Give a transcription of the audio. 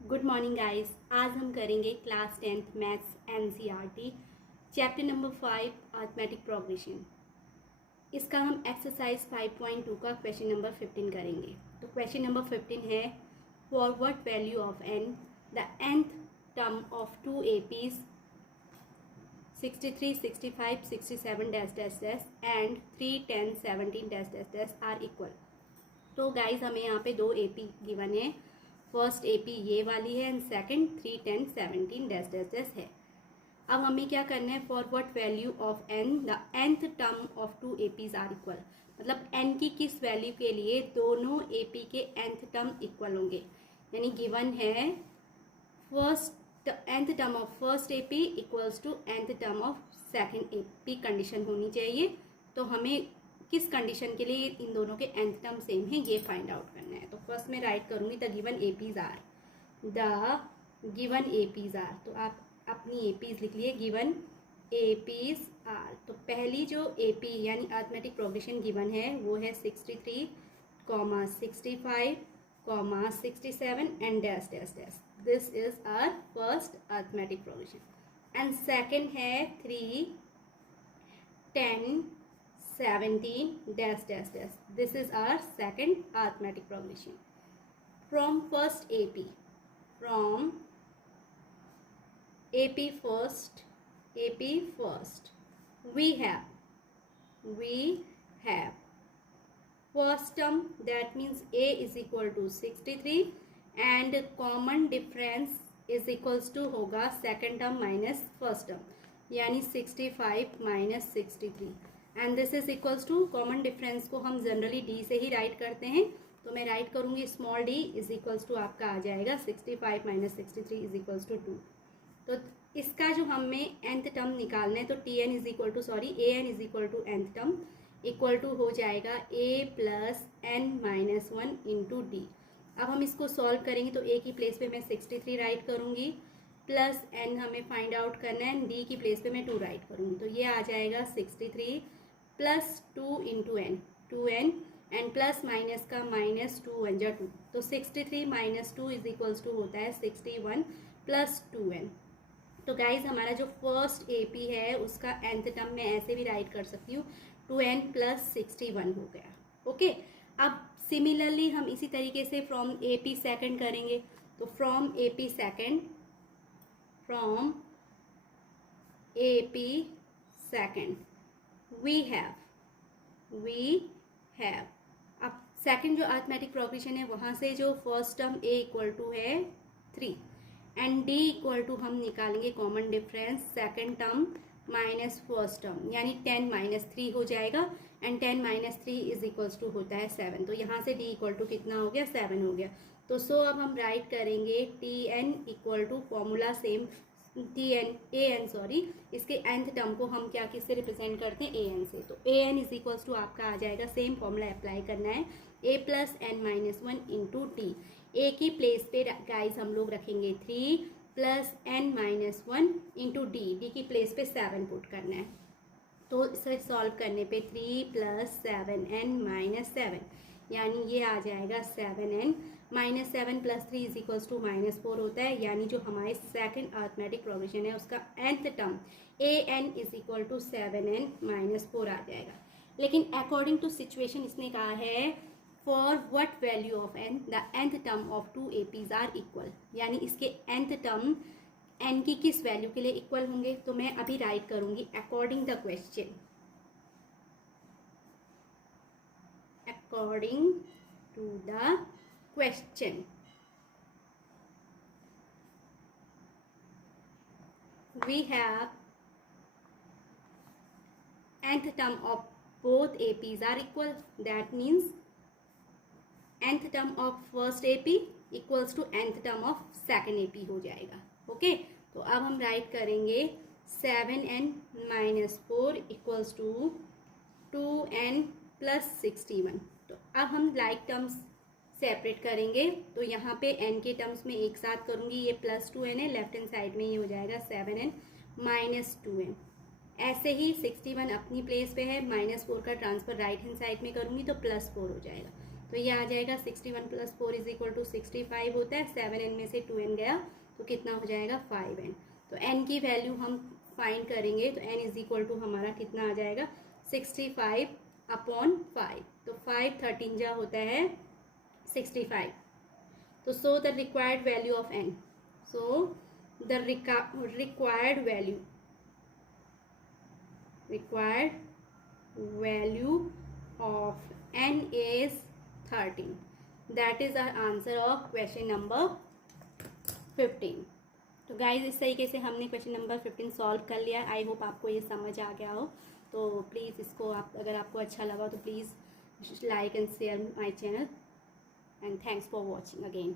Good morning guys. आज हम करेंगे class 10th maths NCERT chapter number 5 arithmetic progression. इसका हम एक्सरसाइज 5.2 का क्वेश्चन नंबर 15 करेंगे। तो क्वेश्चन नंबर 15 है for what value of n the nth term of two APs 63, 65, 67 dash dash dash and 3, 10, 17 dash dash dash are equal. तो guys हमें यहाँ पे दो एपी गिवन है। फर्स्ट एपी ये वाली है and second 3, 10, 17 dash dash dash है। अब हमें क्या करना है, for what value of n the nth term of two APs are equal. मतलब एन की किस वैल्यू के लिए दोनों एपी के nth टर्म इक्वल होंगे। यानी गिवन है first nth term of first AP equals to nth term of second AP condition होनी चाहिए। तो हमें किस कंडीशन के लिए इन दोनों के nth टर्म सेम है ये फाइंड आउट करना है। तो फर्स्ट में राइट करूंगी the given APs are, the given APs are. तो आप अपनी एपीज लिख लिए, गिवन एपीज आर। तो पहली जो एपी यानी अरिथमेटिक प्रोग्रेशन गिवन है वो है 63, 65, 67 and dash dash dash. This is our first arithmetic progression. And second है 3, 10, 17 dash dash dash. This is our second arithmetic progression. From first AP, from AP first, we have first term, that means A is equal to 63 and common difference is equals to होगा second term minus first term, यानी 65 minus 63 and this is equals to common difference को हम generally D से ही right करते हैं। तो मैं write करूंगी small d is equals to आपका आ जाएगा 65 माइनस 63 इज इक्वल्स टू 2। तो इसका जो हमें nth टर्म निकालना है तो t n is equal to a n is equal to nth term equal to हो जाएगा a plus n minus 1 into d. अब हम इसको सॉल्व करेंगे तो a की प्लेस पे मैं 63 राइट करूंगी प्लस n हमें फाइंड आउट करना है, डी की प्लेस पे मैं 2 राइट करूंगी। तो ये आ जाएगा 63 plus 2 into n, 2n and plus minus का माइनस 2 1 जा 2। तो 63 माइनस 2 इज इक्वल्स टू होता है 61 प्लस 2n। तो गाइज हमारा जो फर्स्ट एपी है उसका nth टर्म मैं ऐसे भी राइट कर सकती हूँ 2n प्लस 61 हो गया। ओके, अब सिमिलरली हम इसी तरीके से फ्रॉम एपी सेकंड करेंगे। तो from AP second, from AP second we have अब सेकंड जो अरिथमेटिक प्रोग्रेशन है वहाँ से जो first term a equal to है 3 एंड d इक्वल टू हम निकालेंगे common difference second term minus first term, यानी 10 माइनस 3 हो जाएगा and 10 minus 3 is equals to होता है 7। तो यहाँ से d इक्वल टू कितना हो गया, 7 हो गया। तो सो अब हम राइट करेंगे t n equal to formula same इसके nth टर्म को हम क्या किससे रिप्रेजेंट करते हैं, an से। तो an इज इक्वल्स टू आपका आ जाएगा, सेम फॉर्मूला अप्लाई करना है, a plus n minus 1 into t. A की प्लेस पे गाइस हम लोग रखेंगे 3 plus n minus 1 into d की प्लेस पे 7 पुट करना है। तो इसे सॉल्व करने पे 3 प्लस 7n माइनस 7 यानी ये आ जाएगा 7n minus 7 plus 3 is equals to minus 4 होता है। यानी जो हमारे सेकंड अरिथमेटिक प्रोग्रेशन है उसका nth term an is equal to 7n minus 4 आ जाएगा। लेकिन अकॉर्डिंग टू सिचुएशन इसने कहा है for what value of n the nth term of two APs are equal, यानी इसके nth टर्म n की किस वैल्यू के लिए इक्वल होंगे। तो मैं अभी राइट करूंगी according the question, according to the question we have nth term of both APs are equal, that means nth term of first AP equals to nth term of second AP हो जाएगा। Okay, तो अब हम write करेंगे 7n minus 4 equals to 2n plus 61। तो अब हम like terms separate करेंगे। तो यहाँ पे n के टर्म्स में एक साथ करूँगी, ये प्लस 2n है, लेफ्ट हैंड साइड में ये हो जाएगा 7n माइनस 2n। ऐसे ही 61 अपनी प्लेस पे है, -4 का ट्रांसफर राइट हैंड साइड में करूँगी तो +4 हो जाएगा। तो ये आ जाएगा 61 + 4 = 65 होता है। 7n में से 2n गया तो कितना हो जाएगा 5n। तो n की वैल्यू हम फाइंड करेंगे तो n = हमारा कितना आ जाएगा 65/5। तो 5 13 जा होता है 65। तो so the required value of n, so the required value of n is 13. That is our answer of question number 15. तो गाइज इस तरीके से हमने क्वेश्चन नंबर 15 सॉल्व कर लिया। आई होप आपको ये समझ आ गया हो। तो प्लीज़ इसको आप, अगर आपको अच्छा लगा तो please like and share my channel, and thanks for watching again.